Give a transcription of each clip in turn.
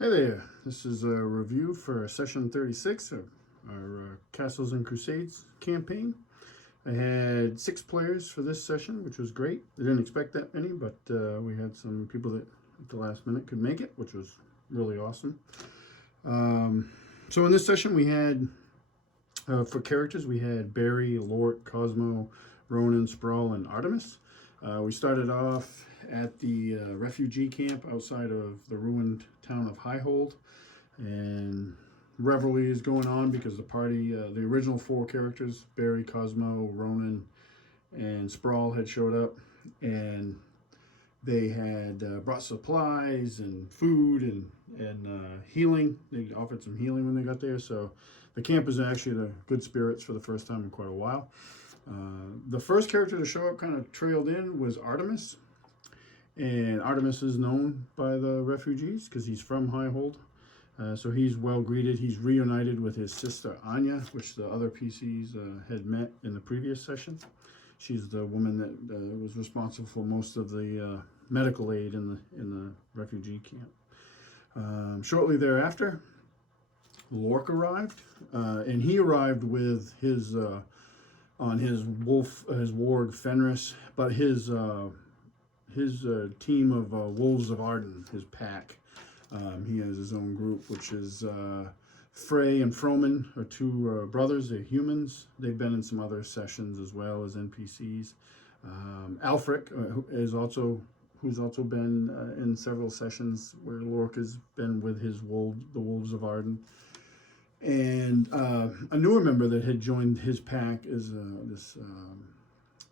Hey there, this is a review for session 36 of our Castles and Crusades campaign. I had 6 players for this session, which was great. I didn't expect that many, but we had some people that at the last minute could make it, which was really awesome. So in this session, we had, for characters, we had Barry, Lork, Cosmo, Rhonin, Spraull, and Artemis. We started off at the refugee camp outside of the ruined town of Highhold, and revelry is going on because the party, the original 4 characters, Barry, Cosmo, Rhonin, and Spraull, had showed up, and they had brought supplies and food and healing. They offered some healing when they got there, so the camp is actually in good spirits for the first time in quite a while. The first character to show up kind of trailed in was Artemis, and Artemis is known by the refugees because he's from Highhold. So he's well greeted. He's reunited with his sister Anya, which the other PCs had met in the previous session. She's the woman that was responsible for most of the medical aid in the refugee camp. Shortly thereafter, Lork arrived, and he arrived with his on his warg Fenris, but his team of wolves of Arden, his pack. He has his own group, which is Frey and Froman are 2 brothers. They're humans. They've been in some other sessions as well as NPCs. Alfric who's also been in several sessions where Lork has been with the wolves of Arden. And a newer member that had joined his pack is this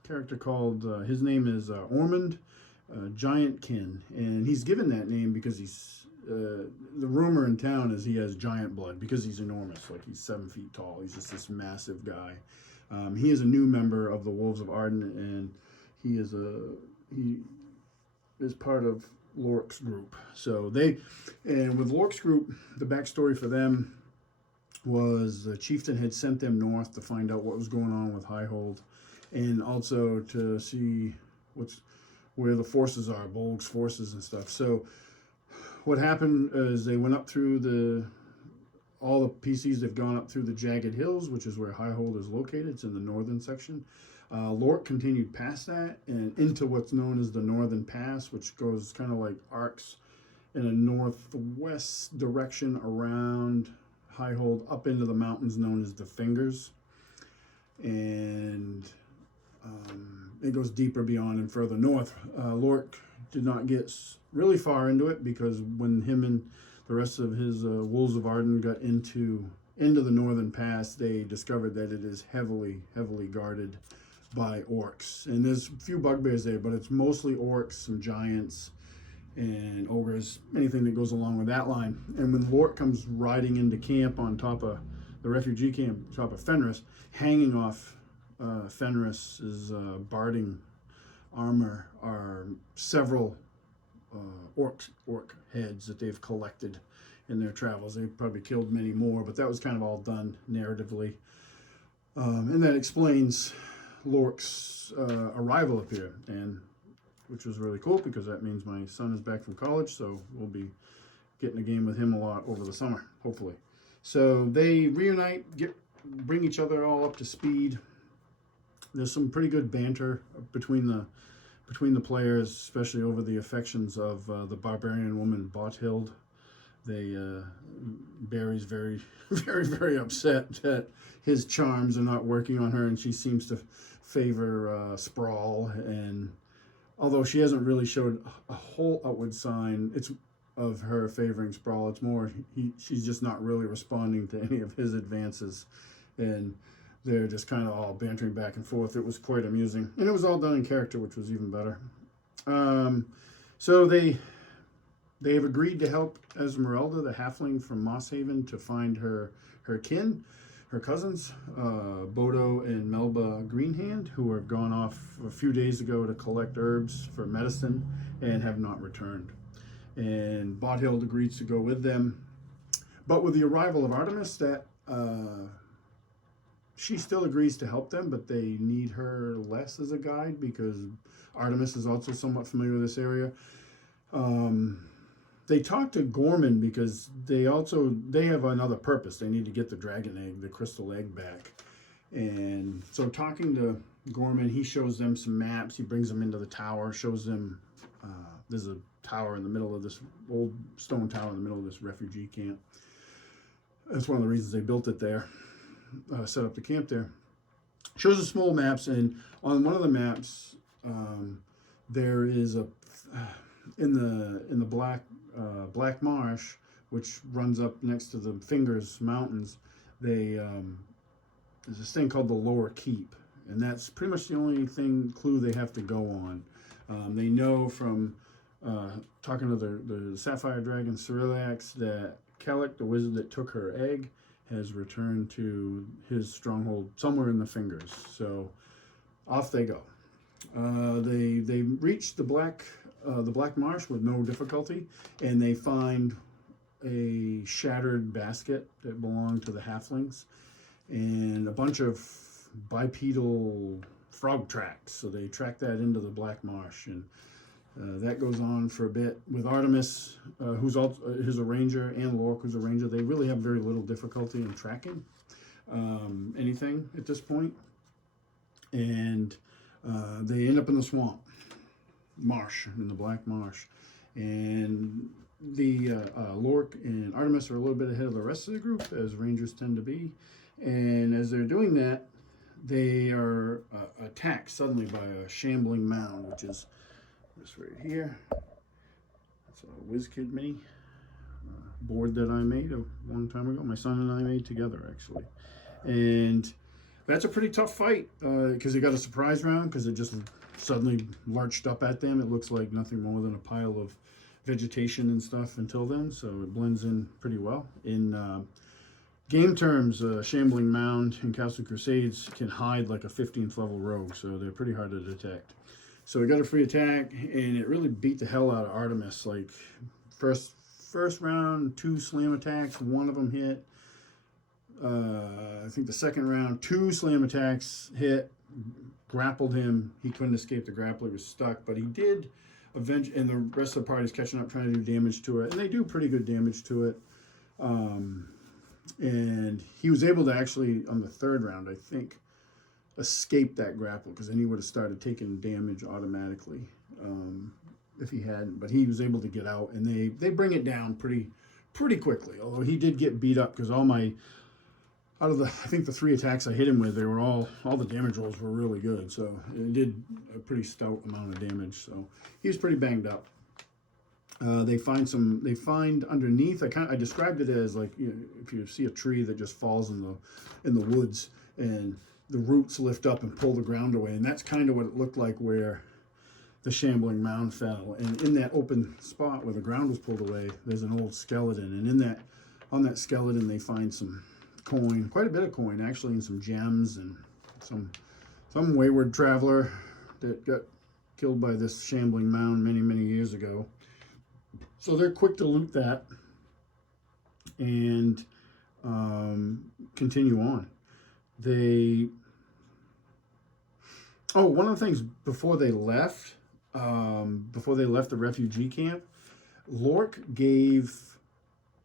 character called, his name is Ormond Giantkin, and he's given that name because the rumor in town is he has giant blood because he's enormous, like he's 7 feet tall. He's just this massive guy. He is a new member of the Wolves of Arden, and he is part of Lork's group. And with Lork's group, the backstory for them was the chieftain had sent them north to find out what was going on with Highhold, and also to see where the forces are, Bolg's forces and stuff. So what happened is they went up through all the PCs. They've gone up through the Jagged Hills, which is where Highhold is located. It's in the northern section. Lork continued past that and into what's known as the Northern Pass, which goes kind of like arcs in a northwest direction around Highhold up into the mountains known as the Fingers. And it goes deeper beyond and further north. Lork did not get really far into it because when him and the rest of his Wolves of Arden got into the Northern Pass, they discovered that it is heavily guarded by orcs. And there's a few bugbears there, but it's mostly orcs, some giants, and ogres, anything that goes along with that line. And when Lork comes riding into camp on top of the refugee camp, top of Fenris, hanging off Fenris's barding armor are several orc heads that they've collected in their travels. They've probably killed many more, but that was kind of all done narratively. And that explains Lork's arrival up here, and which was really cool because that means my son is back from college, so we'll be getting a game with him a lot over the summer, hopefully. So they reunite, bring each other all up to speed. There's some pretty good banter between the players, especially over the affections of the barbarian woman Bothild. Barry's very very upset that his charms are not working on her, and she seems to favor Spraull. And although she hasn't really showed a whole outward sign of her favoring Spraull, it's more she's just not really responding to any of his advances, and they're just kind of all bantering back and forth. It was quite amusing, and it was all done in character, which was even better. So they've agreed to help Esmeralda, the halfling from Mosshaven, to find her kin, her cousins, Bodo and Melba Greenhand, who have gone off a few days ago to collect herbs for medicine and have not returned. And Bothild agrees to go with them. But with the arrival of Artemis, she still agrees to help them, but they need her less as a guide because Artemis is also somewhat familiar with this area. they talk to Gorman because they have another purpose. They need to get the dragon egg, the crystal egg back. And so talking to Gorman, he shows them some maps. He brings them into the tower, shows them there's a tower in the middle of this old stone tower in the middle of this refugee camp. That's one of the reasons they built it there, set up the camp there. Shows us small maps, and on one of the maps, there is a in the Black Marsh, which runs up next to the Fingers Mountains. There's this thing called the Lower Keep, and that's pretty much the only clue they have to go on. They know from talking to the Sapphire Dragon Cyrillax that Kellic, the wizard that took her egg, has returned to his stronghold somewhere in the Fingers. So off they go. They reach the Black Marsh with no difficulty, and they find a shattered basket that belonged to the halflings and a bunch of bipedal frog tracks. So they track that into the Black Marsh, and that goes on for a bit with Artemis, who's a ranger, and Lork, who's a ranger. They really have very little difficulty in tracking anything at this point, and they end up in the swamp marsh, in the Black Marsh, and the Lork and Artemis are a little bit ahead of the rest of the group, as rangers tend to be. And as they're doing that, they are attacked suddenly by a shambling mound, which is this right here. It's a WizKid mini board that I made a long time ago. My son and I made together, actually. And that's a pretty tough fight because they got a surprise round because it just suddenly lurched up at them. It looks like nothing more than a pile of vegetation and stuff until then, so it blends in pretty well. In game terms, Shambling Mound in Castle Crusades can hide like a 15th level rogue, so they're pretty hard to detect. So we got a free attack, and it really beat the hell out of Artemis. Like first round, 2 slam attacks, one of them hit. I think the second round, 2 slam attacks hit, grappled him. He couldn't escape the grapple; he was stuck. But he did eventually, and the rest of the party's catching up, trying to do damage to it, and they do pretty good damage to it. And he was able to actually, on the 3rd round, I think, escape that grapple, because then he would have started taking damage automatically if he hadn't. But he was able to get out, and they bring it down pretty quickly. Although he did get beat up, because out of the, I think the 3 attacks I hit him with, they were all the damage rolls were really good. So it did a pretty stout amount of damage. So he was pretty banged up. They find underneath. I described it as like, you know, if you see a tree that just falls in the woods, and the roots lift up and pull the ground away, and that's kind of what it looked like where the Shambling Mound fell. And in that open spot where the ground was pulled away, there's an old skeleton, and on that skeleton they find some coin, quite a bit of coin actually, and some gems, and some wayward traveler that got killed by this Shambling Mound many years ago. So they're quick to loot that and continue on. One of the things before they left the refugee camp, Lork gave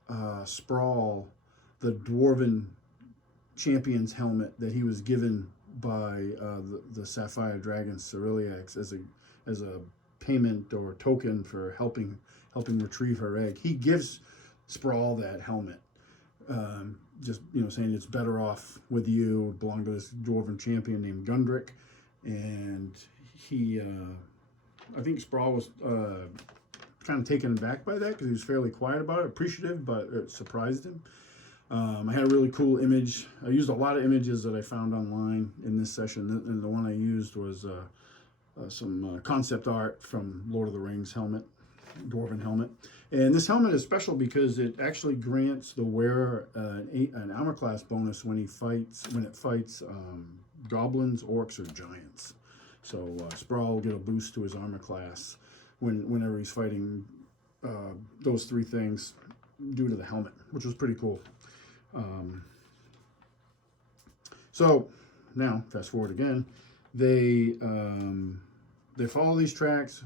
Spraull the dwarven champion's helmet that he was given by the Sapphire Dragon Cyrillax as a payment or token for helping retrieve her egg. He gives Spraull that helmet, just saying it's better off with you. It belonged to this dwarven champion named Gundrick, and he, I think Spraull was kind of taken aback by that because he was fairly quiet about it, appreciative, but it surprised him. I had a really cool image. I used a lot of images that I found online in this session, and the one I used was some concept art from Lord of the Rings dwarven helmet. And this helmet is special because it actually grants the wearer an armor class bonus when it fights goblins, orcs, or giants. So Spraull will get a boost to his armor class whenever he's fighting those 3 things due to the helmet, which was pretty cool. So now, fast forward again, they follow these tracks,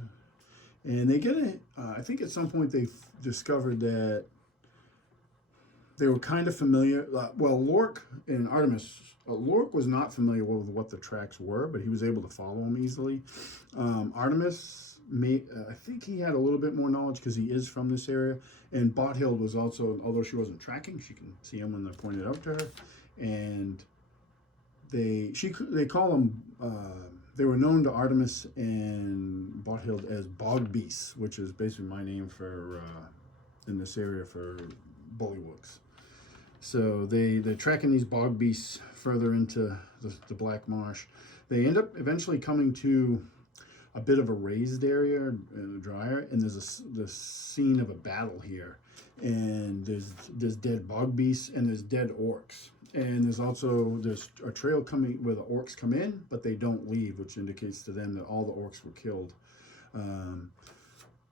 And they get it. I think at some point they discovered that they were kind of familiar. Well, Lork and Artemis. Lork was not familiar with what the tracks were, but he was able to follow them easily. Artemis, I think he had a little bit more knowledge because he is from this area. And Bothild was also, although she wasn't tracking, she can see him when they're pointed out to her. And they call them. They were known to Artemis and Bothild as bog beasts, which is basically my name for in this area for bullywugs. So they're tracking these bog beasts further into the Black Marsh. They end up eventually coming to a bit of a raised area, drier, and there's the scene of a battle here. And there's dead bog beasts and there's dead orcs. And there's a trail coming where the orcs come in, but they don't leave, which indicates to them that all the orcs were killed.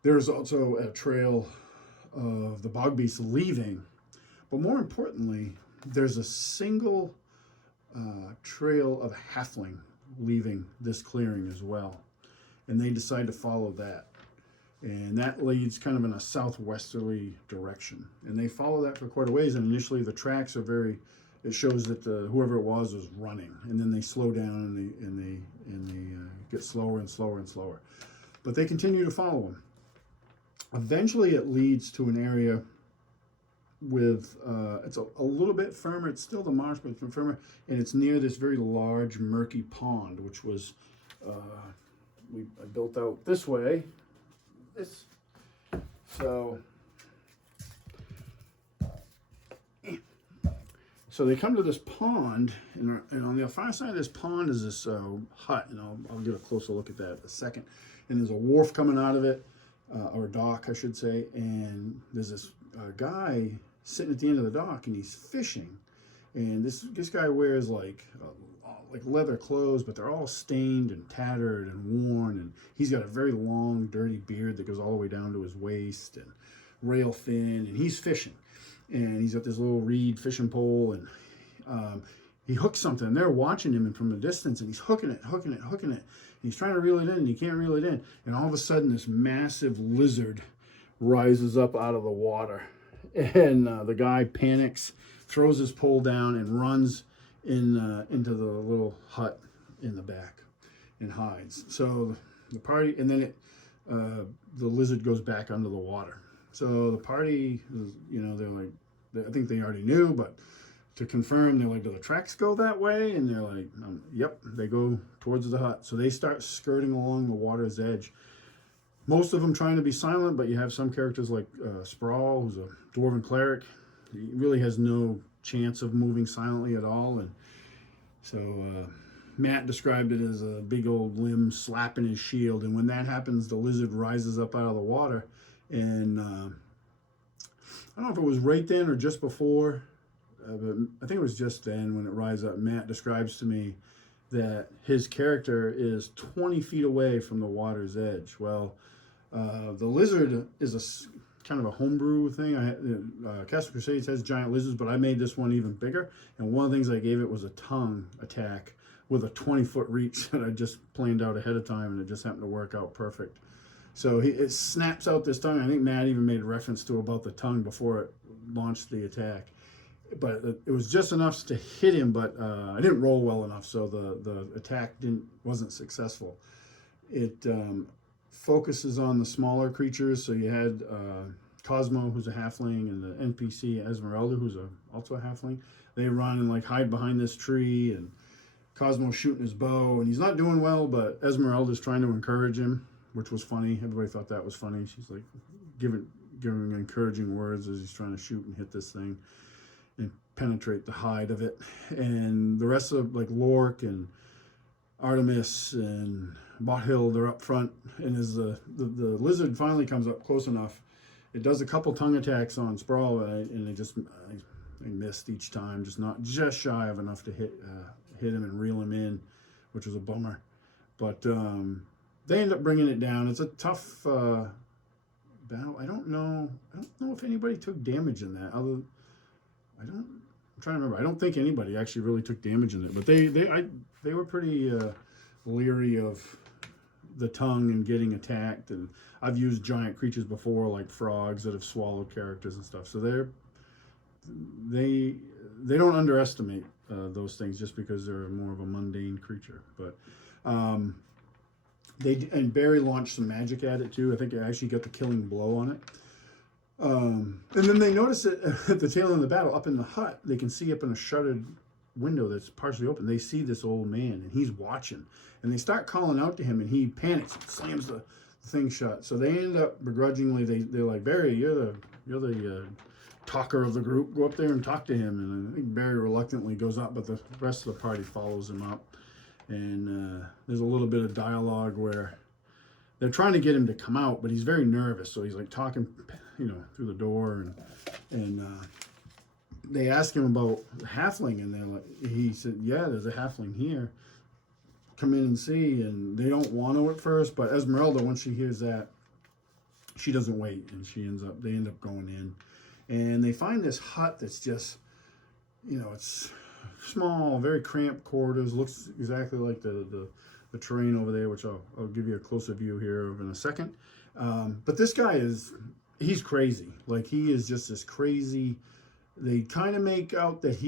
There's also a trail of the bog beasts leaving, but more importantly, there's a single trail of halfling leaving this clearing as well. And they decide to follow that. And that leads kind of in a southwesterly direction. And they follow that for quite a ways. And initially the tracks are it shows that whoever it was running. And then they slow down and they get slower and slower and slower. But they continue to follow them. Eventually it leads to an area with, it's a little bit firmer. It's still the marsh, but it's firmer. And it's near this very large, murky pond, which was, I built out this way. So they come to this pond, and on the far side of this pond is this hut, and I'll get a closer look at that in a second. And there's a wharf coming out of it, or a dock, I should say, and there's this guy sitting at the end of the dock, and he's fishing. And this guy wears like leather clothes, but they're all stained and tattered and worn, and he's got a very long, dirty beard that goes all the way down to his waist and rail thin, and he's fishing. And he's got this little reed fishing pole, and he hooks something, and they're watching him from a distance, and he's hooking it. And he's trying to reel it in, and he can't reel it in. And all of a sudden, this massive lizard rises up out of the water. And the guy panics, throws his pole down, and runs into the little hut in the back and hides. So the party, and then the lizard goes back under the water. So the party, they're like, I think they already knew, but to confirm, they're like, do the tracks go that way? And they're like, yep, they go towards the hut. So they start skirting along the water's edge. Most of them trying to be silent, but you have some characters like Spraull, who's a dwarven cleric. He really has no chance of moving silently at all. And so Matt described it as a big old limb slapping his shield. And when that happens, the lizard rises up out of the water. And I don't know if it was right then or just before, but I think it was just then when it rises up. Matt describes to me that his character is 20 feet away from the water's edge. Well, the lizard is a kind of a homebrew thing. Castle Crusades has giant lizards, but I made this one even bigger. And one of the things I gave it was a tongue attack with a 20-foot reach that I just planned out ahead of time, and it just happened to work out perfect. So it snaps out this tongue. I think Matt even made a reference to about the tongue before it launched the attack. But it was just enough to hit him, but I didn't roll well enough, so the attack wasn't successful. It focuses on the smaller creatures. So you had Cosmo, who's a halfling, and the NPC Esmeralda, who's also a halfling. They run and hide behind this tree, and Cosmo's shooting his bow, and he's not doing well, but Esmeralda's trying to encourage him, which was funny. Everybody thought that was funny. She's like giving encouraging words as he's trying to shoot and hit this thing and penetrate the hide of it. And the rest of Lork and Artemis and Bothild are up front, and as the lizard finally comes up close enough, it does a couple tongue attacks on Spraull, and I missed each time, just shy of enough to hit him and reel him in, which was a bummer. But they end up bringing it down. It's a tough battle. I don't know if anybody took damage in that. I'm trying to remember. I don't think anybody actually really took damage in it, but they were pretty leery of the tongue and getting attacked. And I've used giant creatures before, like frogs that have swallowed characters and stuff. So they don't underestimate those things just because they're more of a mundane creature. But and Barry launched some magic at it too. I think it actually got the killing blow on it. And then they notice it at the tail end of the battle, up in the hut. They can see up in a shuttered window that's partially open. They see this old man, and he's watching. And they start calling out to him, and he panics and slams the thing shut. So they end up begrudgingly. They're like, Barry, you're the talker of the group. Go up there and talk to him. And I think Barry reluctantly goes up, but the rest of the party follows him up. And there's a little bit of dialogue where they're trying to get him to come out, but he's very nervous. So he's like talking, through the door, and they ask him about halfling, and he said, yeah, there's a halfling here. Come in and see. And they don't want to at first, but Esmeralda, once she hears that, she doesn't wait, and they end up going in, and they find this hut that's just, it's small, very cramped quarters, looks exactly like the terrain over there, which I'll give you a closer view here of in a second. But this guy he's crazy. Like, he is just this crazy. They kind of make out that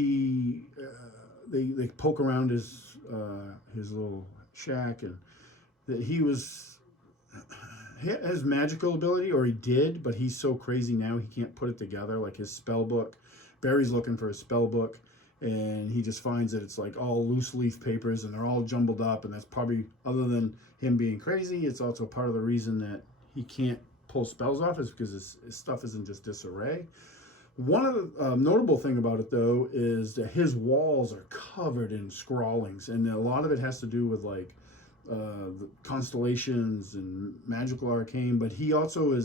they poke around his little shack, and that he has magical ability, or he did, but he's so crazy now he can't put it together. Like his spell book, Barry's looking for his spell book, and he just finds that it's like all loose leaf papers, and they're all jumbled up, and that's probably, other than him being crazy, it's also part of the reason that he can't pull spells off, is because his stuff isn't just disarray. One of the notable thing about it, though, is that his walls are covered in scrawlings, and a lot of it has to do with like the constellations and magical arcane, but he also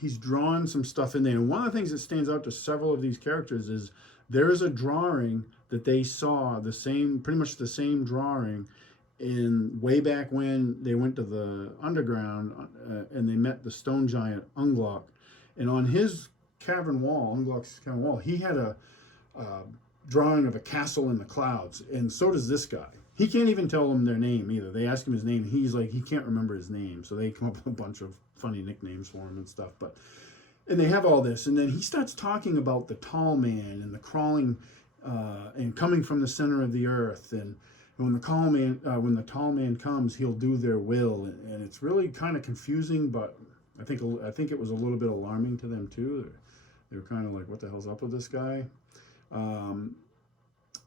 he's drawn some stuff in there. And one of the things that stands out to several of these characters is there is a drawing that they saw, pretty much the same drawing, in way back when they went to the underground and they met the stone giant Unglock. And on his Unglock's cavern wall, he had a drawing of a castle in the clouds, and so does this guy. He can't even tell them their name either. They ask him his name, he's like, he can't remember his name, so they come up with a bunch of funny nicknames for him and stuff. And they have all this, and then he starts talking about the tall man and the crawling and coming from the center of the earth, and when the tall man comes, he'll do their will, and it's really kind of confusing, but I think it was a little bit alarming to them too. They were kind of like, what the hell's up with this guy?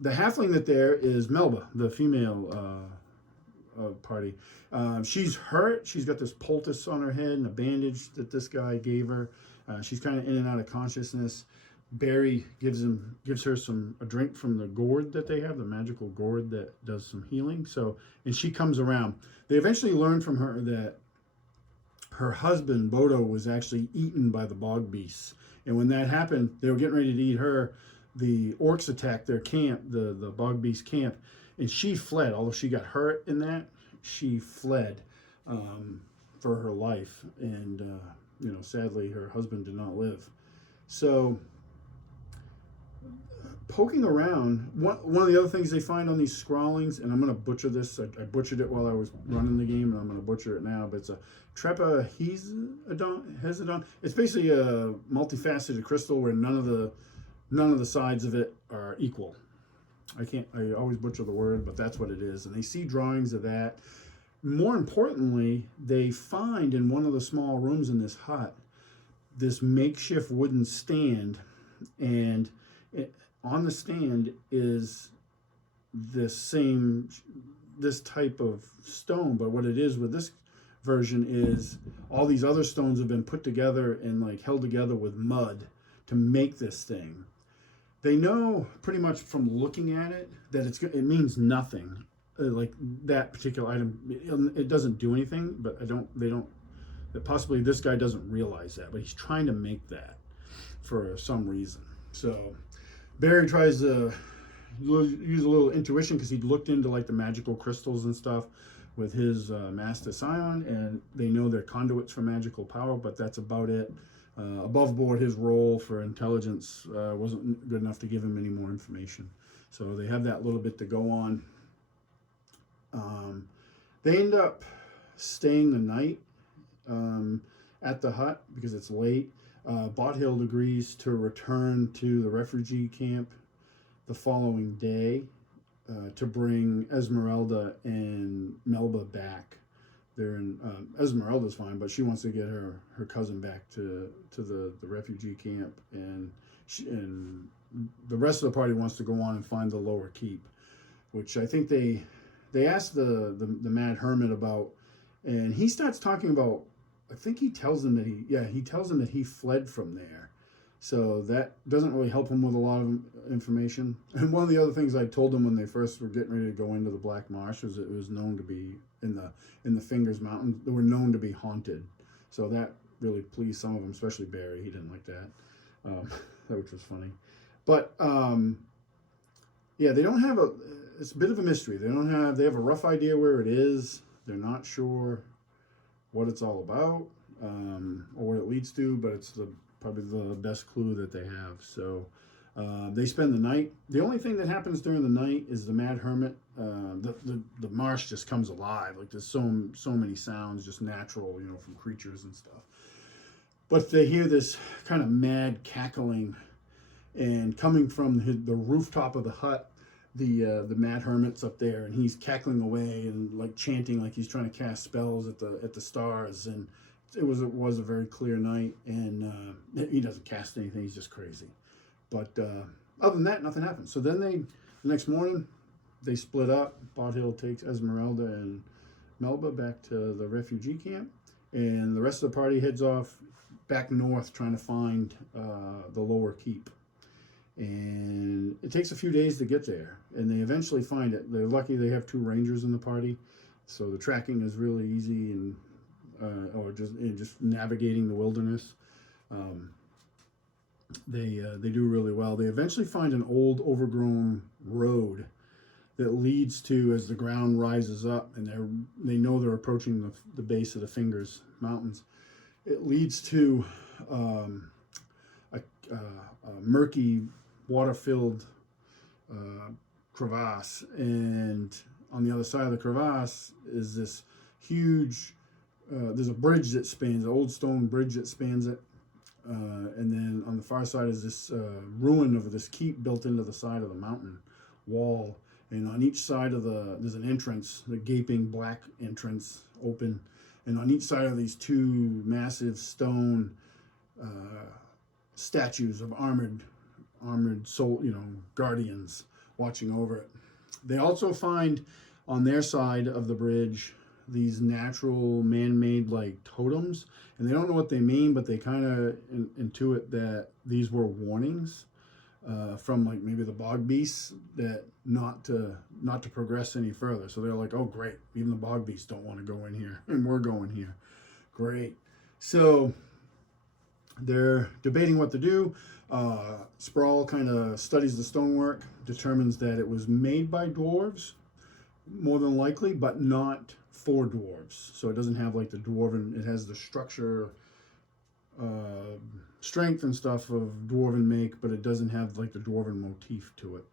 The halfling that there is Melba, the female party. She's hurt. She's got this poultice on her head and a bandage that this guy gave her. She's kind of in and out of consciousness. Barry gives her a drink from the gourd that they have, the magical gourd that does some healing. And she comes around. They eventually learn from her that her husband Bodo was actually eaten by the bog beasts, and when that happened, they were getting ready to eat her. The orcs attacked their camp, the bog beast camp, and she fled. Although she got hurt in that, she fled for her life, and sadly, her husband did not live. So, poking around, one of the other things they find on these scrawlings, and I'm going to butcher this. I butchered it while I was running the game, and I'm going to butcher it now. But it's a trapehedron. It's basically a multifaceted crystal where none of the sides of it are equal. I always butcher the word, but that's what it is. And they see drawings of that. More importantly, they find in one of the small rooms in this hut this makeshift wooden stand, and on the stand is this type of stone, but what it is with this version is all these other stones have been put together and like held together with mud to make this thing. They know pretty much from looking at it that it means nothing. Like that particular item, it doesn't do anything, but that possibly this guy doesn't realize that, but he's trying to make that for some reason. So Barry tries to use a little intuition, because he'd looked into like the magical crystals and stuff with his master Scion, and they know they're conduits for magical power, but that's about it. Above board, his role for intelligence wasn't good enough to give him any more information. So they have that little bit to go on. They end up staying the night at the hut because it's late. Bothild agrees to return to the refugee camp the following day to bring Esmeralda and Melba back. They're in Esmeralda's fine, but she wants to get her cousin back to the refugee camp, and the rest of the party wants to go on and find the lower keep, which I think they asked the Mad Hermit about, and he starts talking about. I think he tells them that he fled from there. So that doesn't really help him with a lot of information. And one of the other things I told them when they first were getting ready to go into the Black Marsh was it was known to be in the Fingers Mountains. They were known to be haunted. So that really pleased some of them, especially Barry. He didn't like that, which was funny. But they don't have it's a bit of a mystery. They have a rough idea where it is. They're not sure what it's all about or what it leads to, but it's probably the best clue that they have. So they spend the night. The only thing that happens during the night is the Mad Hermit. The marsh just comes alive. Like there's so many sounds, just natural, from creatures and stuff. But they hear this kind of mad cackling, and coming from the rooftop of the hut, the Mad Hermit's up there, and he's cackling away and like chanting, like he's trying to cast spells at the stars. And it was a very clear night, and he doesn't cast anything. He's just crazy. But other than that, nothing happens. So then the next morning, they split up. Bothild takes Esmeralda and Melba back to the refugee camp, and the rest of the party heads off back north trying to find the lower keep. And it takes a few days to get there, and they eventually find it. They're lucky they have 2 rangers in the party, so the tracking is really easy, and or just navigating the wilderness. They do really well. They eventually find an old, overgrown road that leads to, as the ground rises up, and they know they're approaching the base of the Fingers Mountains. It leads to a murky, water-filled crevasse, and on the other side of the crevasse is this huge. There's a bridge that spans, an old stone bridge that spans it, and then on the far side is this ruin of this keep built into the side of the mountain wall. And on each side there's an entrance, the gaping black entrance open, and on each side of these 2 massive stone statues of armored soul, guardians watching over it. They also find on their side of the bridge these natural man-made like totems, and they don't know what they mean, but they kind of intuit that these were warnings from like maybe the bog beasts that not to progress any further. So they're like, oh great, even the bog beasts don't want to go in here, and we're going here. Great. So they're debating what to do. Spraull kind of studies the stonework, determines that it was made by dwarves, more than likely, but not for dwarves. So it doesn't have like the dwarven, it has the structure, strength and stuff of dwarven make, but it doesn't have like the dwarven motif to it.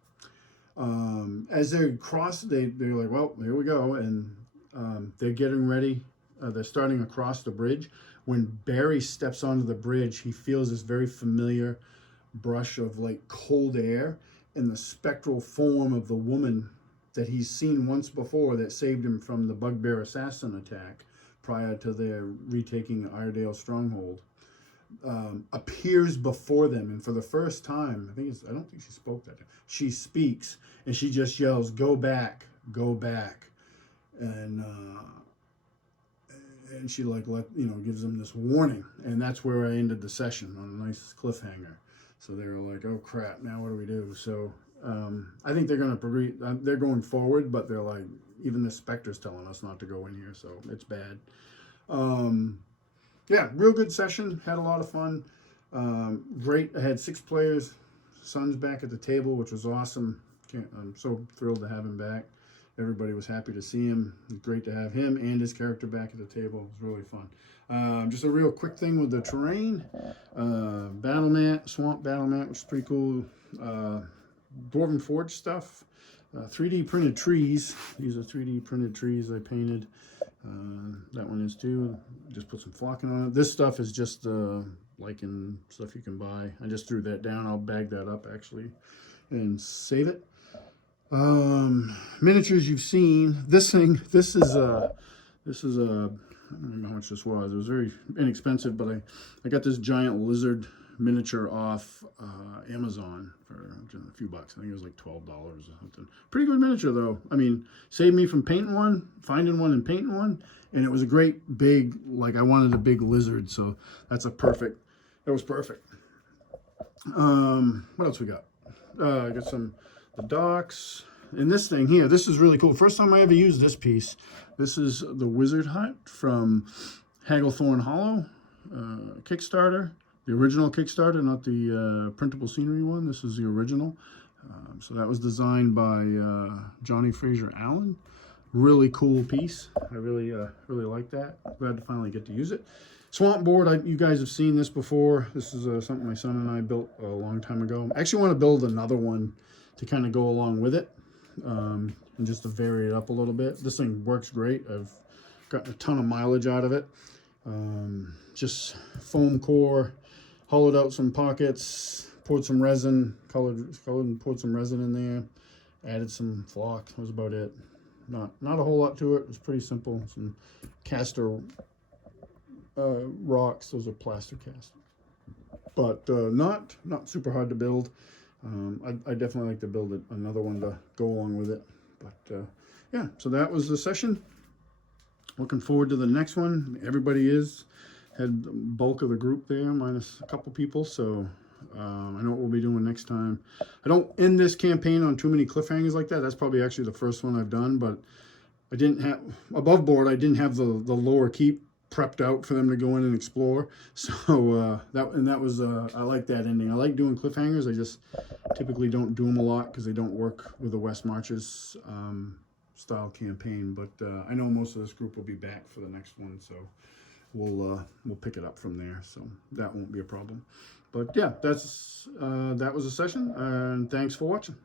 As they cross, they're like, well, here we go. And they're getting ready. They're starting across the bridge. When Barry steps onto the bridge, he feels this very familiar brush of like cold air and the spectral form of the woman that he's seen once before that saved him from the bugbear assassin attack prior to their retaking Iredale stronghold, appears before them. And for the first time, I don't think she spoke that time. She speaks, and she just yells, go back, go back. And she gives them this warning. And that's where I ended the session, on a nice cliffhanger. So they were like, oh crap, now what do we do? So I think they're going to agree. They're going forward, but they're like, even the Spectre's telling us not to go in here, so it's bad. Yeah, real good session. Had a lot of fun. Great. I had 6 players. Son's back at the table, which was awesome. I'm so thrilled to have him back. Everybody was happy to see him. It was great to have him and his character back at the table. It was really fun. Just a real quick thing with the terrain. Battle mat, swamp battle mat, which is pretty cool. Dwarven Forge stuff. 3D printed trees. These are 3D printed trees I painted. That one is too. Just put some flocking on it. This stuff is just lichen stuff you can buy. I just threw that down. I'll bag that up actually and save it. Miniatures you've seen. This is a, I don't remember how much this was. It was very inexpensive, but I got this giant lizard miniature off Amazon for a few bucks. I think it was like $12 or something. Pretty good miniature though. I mean, saved me from painting one, finding one and painting one, and it was a great big, like I wanted a big lizard, so that was perfect. What else we got? I got the docks. And this thing here, this is really cool. First time I ever used this piece. This is the Wizard Hut from Hagglethorn Hollow Kickstarter. The original Kickstarter, not the printable scenery one. This is the original. So that was designed by Johnny Fraser Allen. Really cool piece. I really like that. Glad to finally get to use it. Swamp board, you guys have seen this before. This is something my son and I built a long time ago. I actually want to build another one to kind of go along with it. And just to vary it up a little bit. This thing works great. I've gotten a ton of mileage out of it. Just foam core, hollowed out some pockets, poured some resin, colored and poured some resin in there, added some flock. That was about it. Not a whole lot to it. It was pretty simple. Some caster rocks. Those are plaster cast, but not super hard to build. I definitely like to build another one to go along with it. But yeah, so that was the session. Looking forward to the next one. Everybody had the bulk of the group there, minus a couple people. So I know what we'll be doing next time. I don't end this campaign on too many cliffhangers like that. That's probably actually the first one I've done. But I didn't have above board. I didn't have the lower keep prepped out for them to go in and explore. So that was I like that ending. I like doing cliffhangers. I just typically don't do them a lot because they don't work with the West Marches style campaign. But I know most of this group will be back for the next one, so we'll pick it up from there. So that won't be a problem. But yeah, that was a session, and thanks for watching.